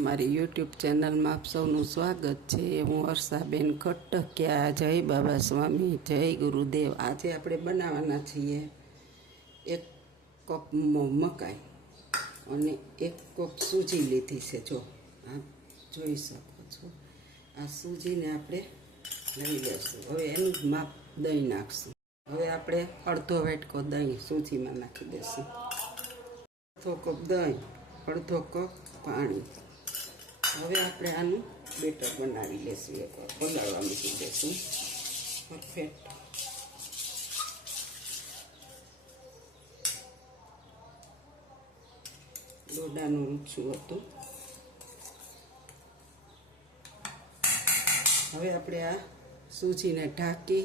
અમારી યુટ્યુબ ચેનલમાં આપ સૌનું સ્વાગત છે। હું વર્ષાબેન ખટકિયા। જય બાબા સ્વામી, જય ગુરુદેવ। આજે આપણે બનાવવાના છીએ 1 કપ મકાઈ અને 1 કપ સૂજી લીધી છે। જો આપ જોઈ શકો છો, આ સૂજીને આપણે લઈ લઈશું। હવે એનું જ માપ દહીં નાખશું। હવે આપણે અડધો વાટકો દહીં સૂજીમાં નાખી દઈશું। અડધો કપ દહીં, અડધો કપ પાણી। હવે આપણે આનું બેટર બનાવી લઈશું। એકવાર પલાળવા મૂકી દઈશું પરફેક્ટ। દોડાનું રૂચું હતું। હવે આપણે આ સૂજીને ઢાંકી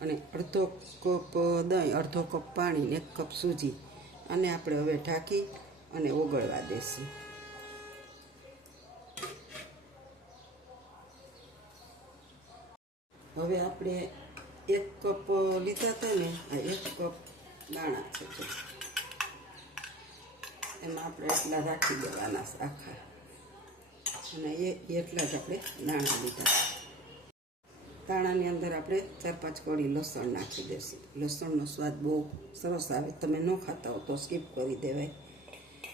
અને અડધો કપ દહીં, અડધો કપ પાણી, 1 કપ સૂજી, અને આપણે હવે ઢાંકી અને ઓગળવા દઈશું। હવે આપણે 1 કપ લીધા હતા ને, આ 1 કપ દાણા છે, જો એમાં આપણે એટલા રાખી દેવાના આખા, અને એટલા જ આપણે દાણા લીધા। દાણાની અંદર આપણે 4-5 કળી લસણ નાખી દઈશું। લસણનો સ્વાદ બહુ સરસ આવે। તમે ન ખાતા હો તો સ્કીપ કરી દેવાય।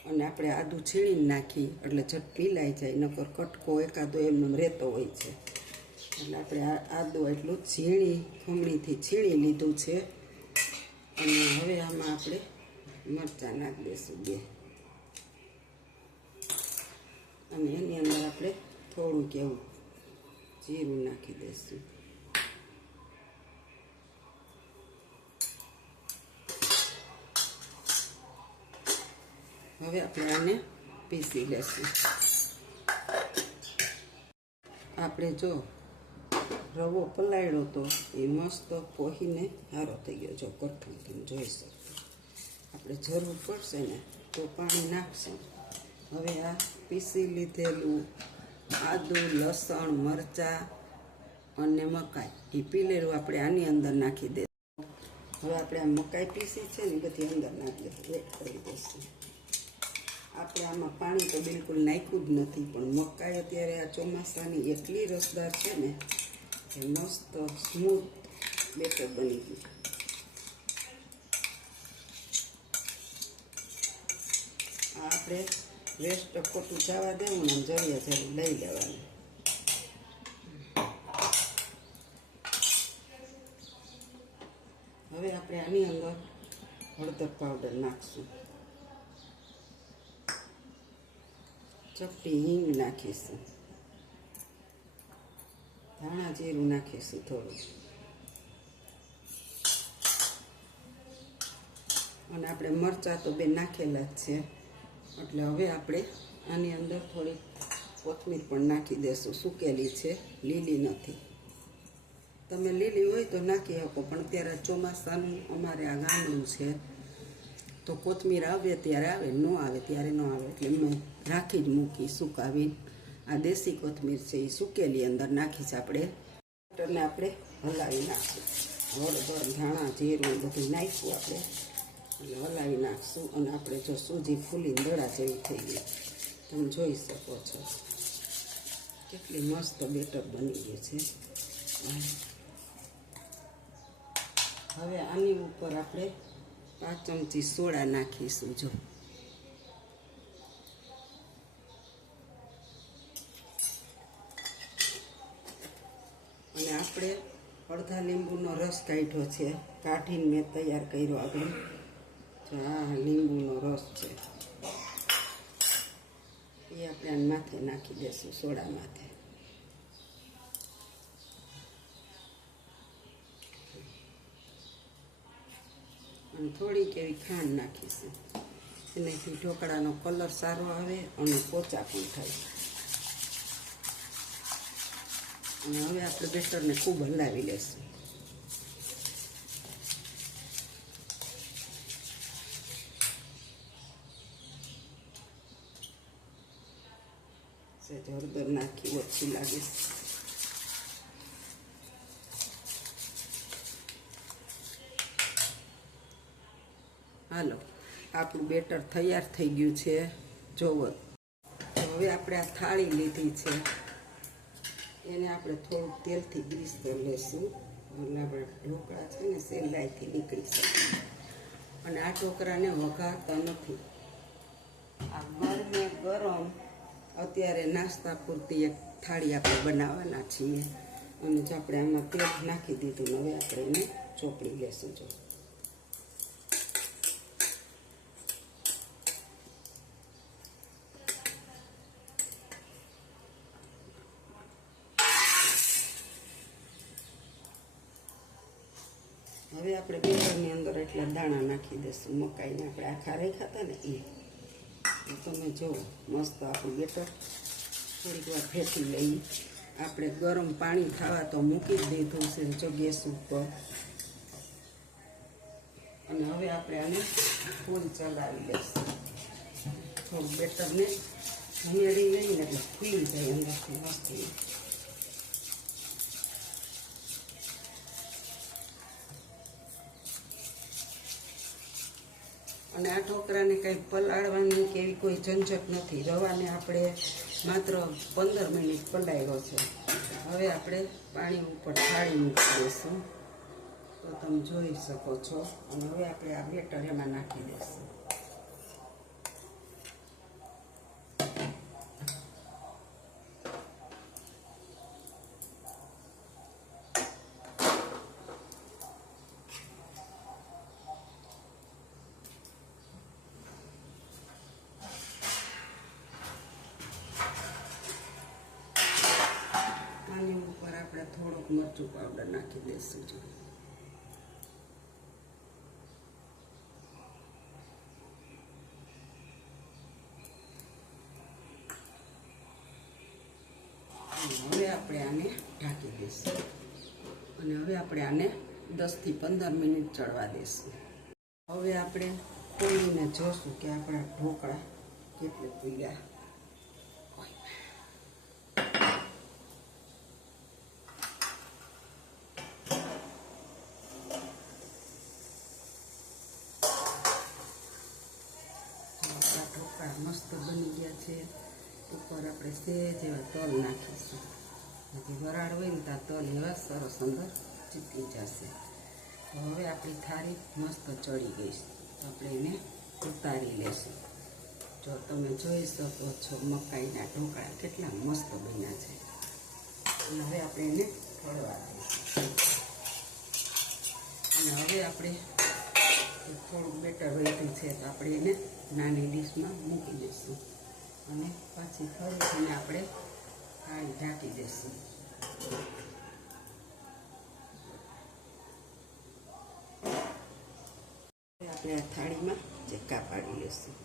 અને આપણે આદું છીણીને નાખી એટલે ઝટ પીલાઈ જાય, નકર કટકો એકાદો એમને રહેતો હોય છે। એટલે આપણે આદું એટલું ખમણીથી છીણી લીધું છે। અને હવે આમાં આપણે મરચાં નાખી દઈશું 2, અને એની અંદર આપણે થોડુંક એવું જીરું નાખી દઈશું। હવે આપણે આને પીસી લઈશું। આપણે જો રવો પલાળ્યો તો એ મસ્ત પોહીને સારો થઈ ગયો। જો કઠણ તમે જોઈ શકો। આપણે જરૂર પડશે ને તો પાણી નાખશું। હવે આ પીસી લીધેલું આદું, લસણ, મરચાં અને મકાઈ એ પીલેલું આપણે આની અંદર નાખી દઈશું। હવે આપણે આ મકાઈ પીસી છે ને બધી અંદર નાખી દઈશું, વેટ કરી દઈશું। આપણે આમાં પાણી તો બિલકુલ નાખ્યું જ નથી, પણ મકાઈ અત્યારે આ ચોમાસાની એટલી રસદાર છે ને કે મસ્ત સ્મૂથ બેટર બની ગયું। આ આપણે વેસ્ટ ખોટું જવા દેવું ને જરીએ જરી લઈ લેવાનું। હવે આપણે આની અંદર હળદર પાવડર નાખશું, ચપટી હિંગ નાખીશું, ધાણા જીરું નાખીશું થોડું, અને આપણે મરચાં તો 2 નાખેલા જ છે। એટલે હવે આપણે આની અંદર થોડી કોથમીર પણ નાખી દઈશું। સૂકેલી છે, લીલી નથી। તમે લીલી હોય તો નાખી શકો, પણ અત્યારે ચોમાસાનું અમારે આ ગામડું છે તો કોથમીર આવે ત્યારે આવે, ન આવે ત્યારે ન આવે, એટલે મેં રાખી જ મૂકી સુકાવી। આ દેશી કોથમીર છે એ સૂકેલી અંદર નાખી છે આપણે। બટરને આપણે હલાવી નાખશું। હળદર, ધાણા, જીરું બધું નાખ્યું આપણે, એટલે હલાવી નાખશું। અને આપણે જો સૂજી ફૂલીને દડા જેવી થઈ ગઈ, તમે જોઈ શકો છો કેટલી મસ્ત બેટર બની ગઈ છે। હવે આની ઉપર આપણે 5 ચમચી સોડા નાખીશું। જો અને આપણે અડધા લીંબુનો રસ કાઢ્યો છે, કાઢીને મેં તૈયાર કર્યો આપણે। જો આ લીંબુનો રસ છે એ આપણે આને માથે નાખી દઈશું, સોડા માથે। અને થોડીક એવી ખાંડ નાખીશું, એનાથી ઢોકળાનો કલર સારો આવે અને પોચા પણ થાય। અને હવે આપણે બેટરને ખૂબ હલાવી લઈશું। સહેજ હળદર નાખી ઓછી લાગે। હાલો, આપણું બેટર તૈયાર થઈ ગયું છે। જોવો હવે આપણે આ થાળી લીધી છે એને આપણે થોડુંક તેલથી ગ્રીસ કરી લેશું એટલે આપણે ઢોકળા છે ને સહેલાઈથી નીકળી શકીએ. અને આ ઢોકળાને વઘારતા નથી. આ ગરમે ગરમ અત્યારે નાસ્તા પૂરતી એક થાળી આપણે બનાવવાના છીએ. અને જો આપણે આમાં તેલ નાખી દીધું ને હવે આપણે એને ચોપડી લેશું. જો હવે આપણે બેટરની અંદર એટલા દાણા નાખી દઈશું મકાઈને આપણે આખા રાખ્યા હતા ને એ. તમે જુઓ મસ્ત આપણું બેટર થોડીક વાર ફેંકી લઈએ. આપણે ગરમ પાણી થવા તો મૂકી જ દીધું છે જો ગેસ ઉપર. અને હવે આપણે આને ફૂલ ચલાવી લઈશું. થોડું બેટરને ઉમેરી લઈને એટલે ફૂલી જાય અંદરથી મસ્ત. અને આ ઢોકળાને કંઈ પલાળવાની કે એવી કોઈ ઝંઝટ નથી. રવાને આપણે માત્ર 15 મિનિટ પલાળ્યો છે. હવે આપણે પાણી ઉપર થાળી મૂકી દઈશું તો તમે જોઈ શકો છો. અને હવે આપણે આ બેટર એમાં નાખી દઈશું. આની ઉપર આપણે થોડુંક મરચું પાવડર નાખી દઈશું. જો હવે આપણે આને ઢાંકી દઈશું. અને હવે આપણે આને 10 થી 15 મિનિટ ચડવા દઈશું. હવે આપણે ખોલીને જોશું કે આપણા ઢોકળા કેટલે ફૂલ્યા. ઢોકળા મસ્ત બની ગયા છે. ઉપર આપણે સહેજ એવા તલ નાખીશું. હજી વરાળ હોય ને ત્યાં તલ એવા સરસ અંદર ચીપકી જશે. તો હવે આપણી થાળી મસ્ત ચડી ગઈ છે. તો આપણે એને ઉતારી લઈશું. જો તમે જોઈ શકો છો મકાઈના ઢોકળા કેટલા મસ્ત બન્યા છે. અને હવે આપણે એને ઠરવા દઈશું. અને હવે આપણે થોડુંક બેટર વધ્યું છે તો આપણે એને નાની ડીશમાં મૂકી દઈશું. અને પછી ફરીથી આપણે થાળી ઢાંકી દઈશું. આપણે આ થાળીમાં ચેકા પાડી લઈશું.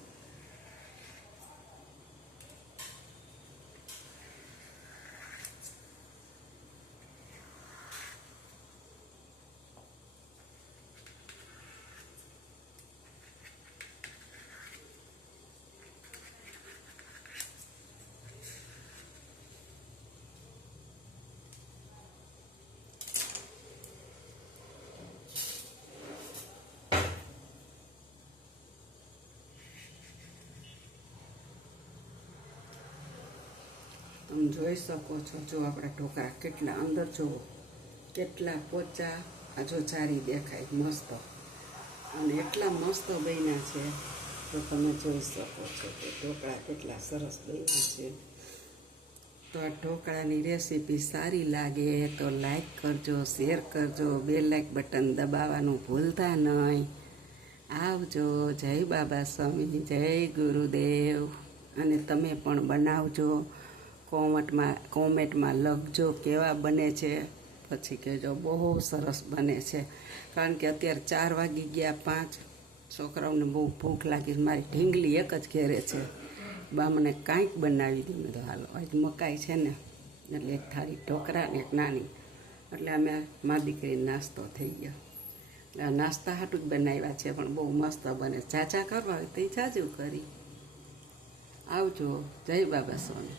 તમે જોઈ શકો છો જો આપણા ઢોકળા કેટલા અંદર જુઓ કેટલા પોચા આજો ચારી દેખાય મસ્ત. અને એટલા મસ્ત બન્યા છે તો તમે જોઈ શકો છો કે ઢોકળા કેટલા સરસ બન્યા છે. તો આ ઢોકળાની રેસીપી સારી લાગે તો લાઈક કરજો, શેર કરજો, બેલ લાઈક બટન દબાવવાનું ભૂલતા નહીં. આવજો. જય બાબા સ્વામી, જય ગુરુદેવ. અને તમે પણ બનાવજો. કોમેન્ટમાં લખજો કેવા બને છે. પછી કહેજો બહુ સરસ બને છે. કારણ કે અત્યારે 4 વાગી ગયા 5. છોકરાઓને બહુ ભૂખ લાગી. મારી ઢીંગલી એક જ ઘેરે છે. બા મને કાંઈક બનાવી દઉં. મેં તો હાલો આજ મકાઈ છે ને એટલે એક થાળી ઢોકળા ને એક નાની. એટલે અમે મા દીકરી નાસ્તો થઈ ગયો. એટલે નાસ્તા હાટું જ બનાવ્યા છે પણ બહુ મસ્ત બને. ચાચા કરવા હોય તો એ જાજુ કરી. આવજો. જય બાબા સ્વામી.